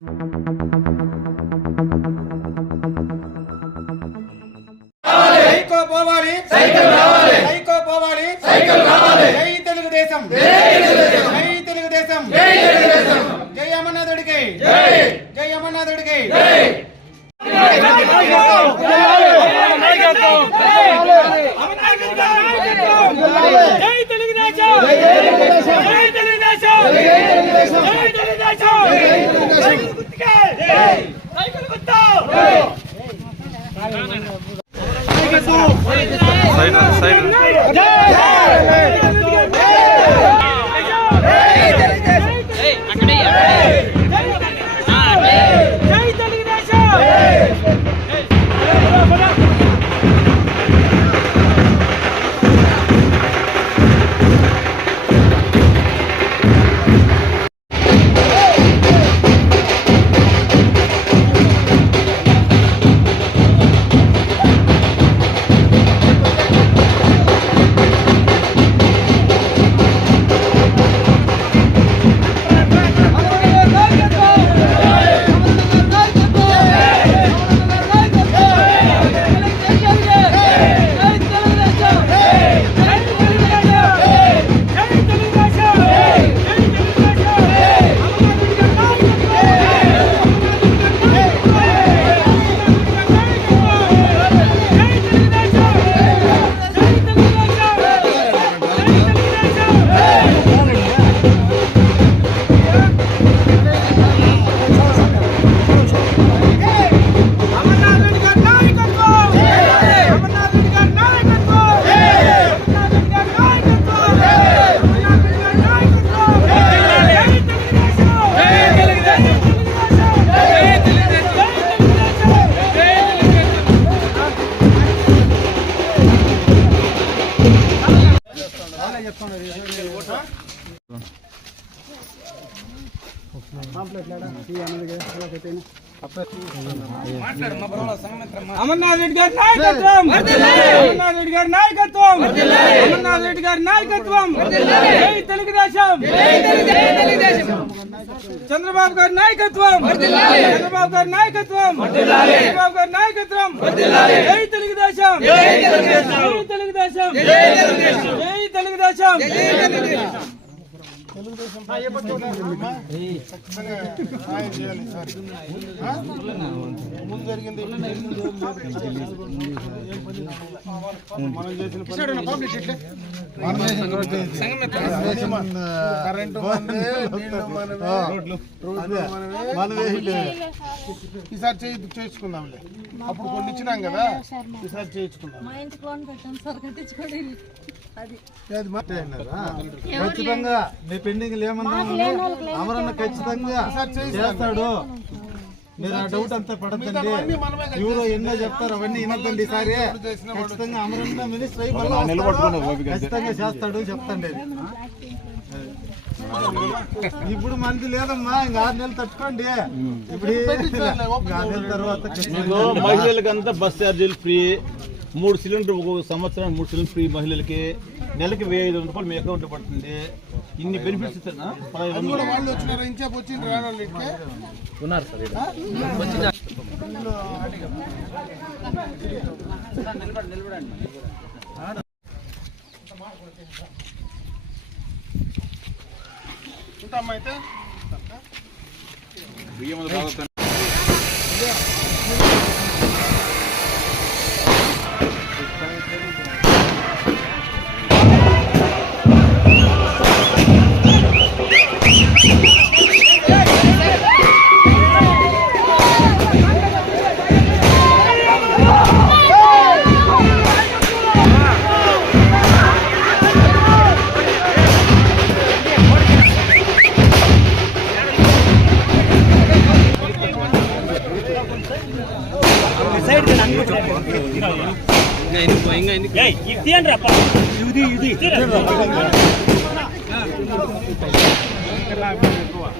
జై అమర్నాథుడికి జై అమర్నాథుడికి అమర్నాథ్ రెడ్డి గారి నాయకత్వం, అమర్నాథ్ రెడ్డి గారి నాయకత్వం, అమర్నాథ్ రెడ్డి గారి నాయకత్వం, జై తెలుగుదేశం, చంద్రబాబు గారి నాయకత్వం, చంద్రబాబు గారి నాయకత్వం, చంద్రబాబు గారి నాయకత్వం, జై తెలుగుదేశం, జై తెలుగుదేశం, జై తెలుగుదేశం, జై తెలుగుదేశం. ముందు జరిగింది కరెంటు ఈసారి చేయించుకుందాంలే. అప్పుడు కొన్ని ఇచ్చినాం కదా, ఈసారి చేయించుకుందాం. ఖచ్చితంగా మీ పెండింగ్ ఏమన్నా అమరన్న ఖచ్చితంగా చేస్తాడు. మీరు ఆ డౌట్ అంతా పడద్దండి. ఎవరో ఎన్నో చెప్తారు, అవన్నీ వినద్దండి. ఈసారి ఖచ్చితంగా అమరన్న మినిస్టర్ అయి ఖచ్చితంగా చేస్తాడు చెప్తాండి. ఇప్పుడు మంది లేదమ్మా, ఇంకా 6 నెలలు తట్టుకోండి. ఇప్పుడు 6 నెలల తర్వాత మహిళలకంతా బస్ ఛార్జీలు ఫ్రీ, 3 సిలిండర్ ఒక సంవత్సరం 3 సిలిండర్ ఫ్రీ మహిళలకి, నెలకి 1500 రూపాయలు మీ అకౌంట్ పడుతుంది. ఇన్ని బెనిఫిట్స్ ఇస్తారా? ఉన్నారు సార్ ఉంటామ్మా. అయితే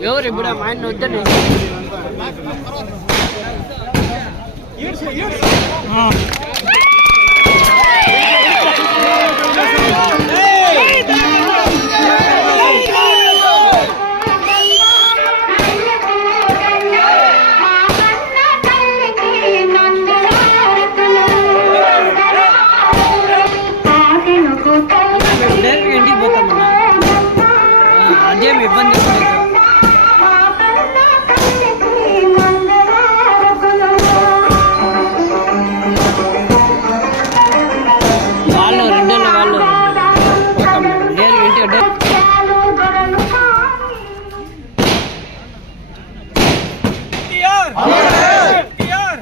ఎవరు ఇప్పుడు మా ఆయన వద్దండి. ఎన్టీఆర్ ఎన్టీఆర్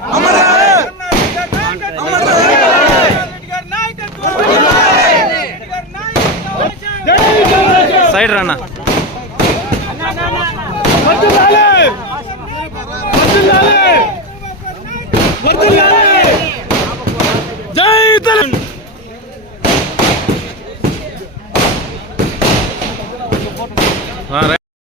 రెడ్డి గారి నాయకత్వం సైడ్ రన్నా